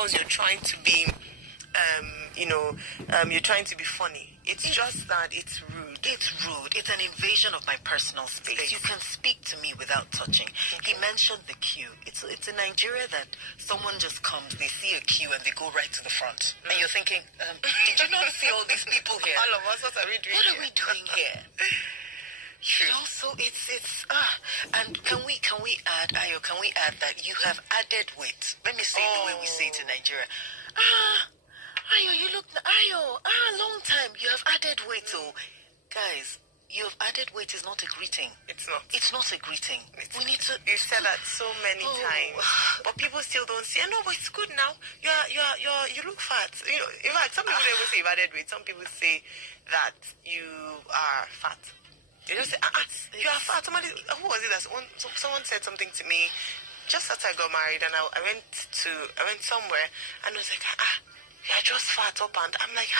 because you're trying to be, you're trying to be funny. It's just that it's rude. It's rude. It's an invasion of my personal space. You can speak to me without touching. Okay. He mentioned the queue. It's in Nigeria that someone just comes, they see a queue, and they go right to the front. And you're thinking, did you not see all these people here? All of us, what are we doing here? What are we doing here? You know, so it's and can we add, Ayo, can we add that you have added weight? Let me say it the way we say it in Nigeria. Ayo, you look, long time. You have added weight, oh. Guys, you have added weight is not a greeting. It's not. It's not a greeting. We need to. You've said that so many times, but people still don't see. No, but it's good now. You look fat. You know, in fact, some people don't even say you've added weight. Some people say that you are fat. They just say, you are fat. Somebody, who was it? Someone said something to me just after I got married, and I went somewhere, and I was like, you're just fat up, and I'm like,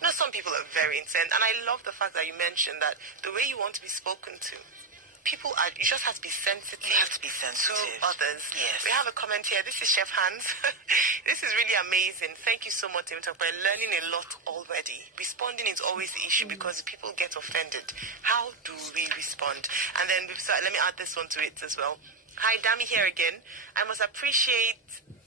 You know, some people are very intense, and I love the fact that you mentioned that the way you want to be spoken to, you just have to be sensitive. You have to be sensitive to others. Yes. We have a comment here. This is Chef Hans. This is really amazing. Thank you so much, Timothy. We're learning a lot already. Responding is always the issue because people get offended. How do we respond? And then let me add this one to it as well. Hi, Dami here again. I must appreciate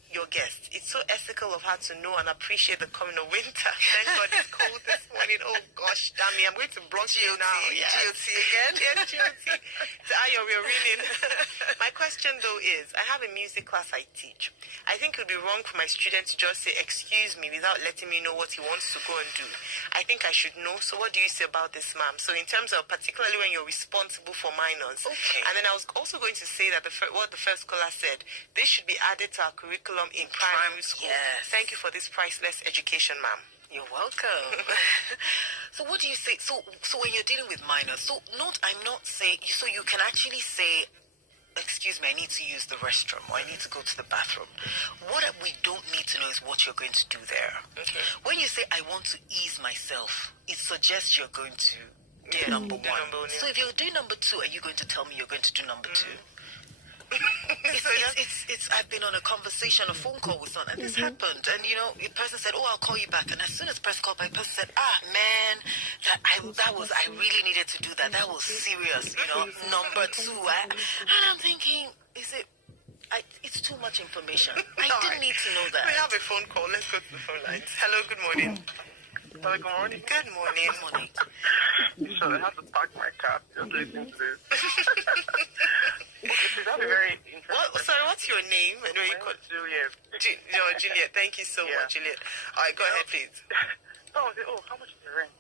your guest. It's so ethical of her to know and appreciate the coming of winter. Thank God it's cold this morning. Oh gosh, Dami, I'm going to block you now. Yes. GOT again? Yes, GOT. So, Ayo, we're reading. My question though is, I have a music class I teach. I think it would be wrong for my student to just say, excuse me, without letting me know what he wants to go and do. I think I should know. So what do you say about this, ma'am? So in terms of particularly when you're responsible for minors. Okay. And then I was also going to say that what the first caller said, this should be added to our curriculum in primary school. Yes. Thank you for this priceless education, ma'am. You're welcome. So what do you say? So when you're dealing with minors, so you can actually say, excuse me, I need to use the restroom, or I need to go to the bathroom. What we don't need to know is what you're going to do there. Okay. When you say, I want to ease myself, it suggests you're going to do number one. So if you're doing number two, are you going to tell me you're going to do number two? I've been on a conversation, a phone call with someone, and this happened. And the person said, "Oh, I'll call you back." And as soon as the person called back, the person said, "Man, I really needed to do that. That was serious." Number two, and I'm thinking, it's too much information. I didn't need to know that. We have a phone call. Let's go to the phone lines. Hello, good morning. Hello, good morning. Good morning. Good morning. So I have to park my car just listening to this. Okay, that's very interesting. Sorry, what's your name? I know you called Juliet. Juliet. Thank you so much, Juliet. All right, go ahead, please. How much is the rent?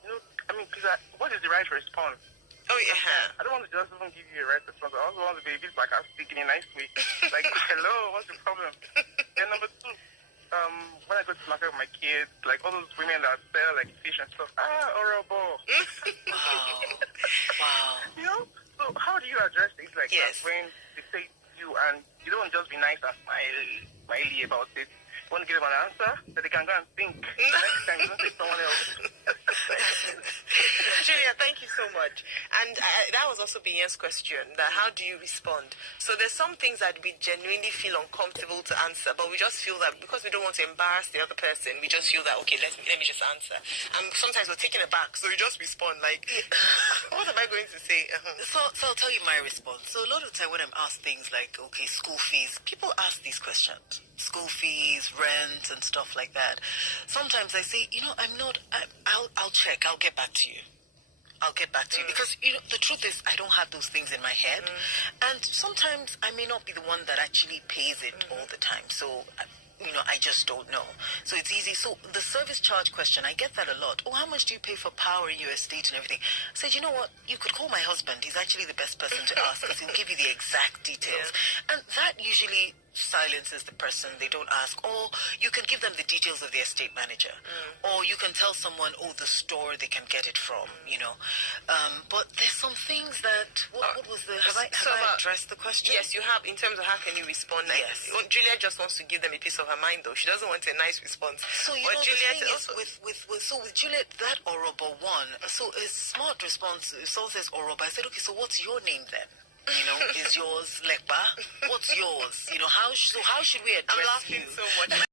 What is the right response? Oh, yeah. I don't want to just even give you a right response. I also want to be a bit like I'm speaking in nice way. Like, hello, what's the problem? Then number two, when I go to the market with my kids, like all those women that sell like fish and stuff, horrible. Wow. So how do you address things like Yes. that when they say you and you don't just be nice and smiley about it? You want to give them an answer that they can go and think. Next time you don't say someone else. Julia, thank you so much. And that was also Binya's question, that how do you respond? So there's some things that we genuinely feel uncomfortable to answer, but we just feel that because we don't want to embarrass the other person, we just feel that, okay, let me just answer. And sometimes we're taken aback, so we just respond like, what am I going to say? So I'll tell you my response. So a lot of the time when I'm asked things like, okay, school fees, people ask these questions. School fees, rent, and stuff like that. Sometimes I say, I'll check, I'll get back to you. Because the truth is I don't have those things in my head, and sometimes I may not be the one that actually pays it all the time. So I just don't know. So it's easy. So the service charge question, I get that a lot. Oh, how much do you pay for power in your estate and everything? I said, you know what? You could call my husband. He's actually the best person to ask because he'll give you the exact details. Yeah. And that usually silences the person. They don't ask. Or you can give them the details of the estate manager. Or you can tell someone, the store they can get it from, But there's some things that, what was the, have I addressed the question? Yes, you have, in terms of how can you respond. Yes. Julia just wants to give them a piece of her mind, though. She doesn't want a nice response. So, but the thing is, with Juliet, that horrible one, so a smart response, if someone says horrible, I said, okay, so what's your name then? Is yours Lekba? What's yours? How should we address you? I'm laughing so much.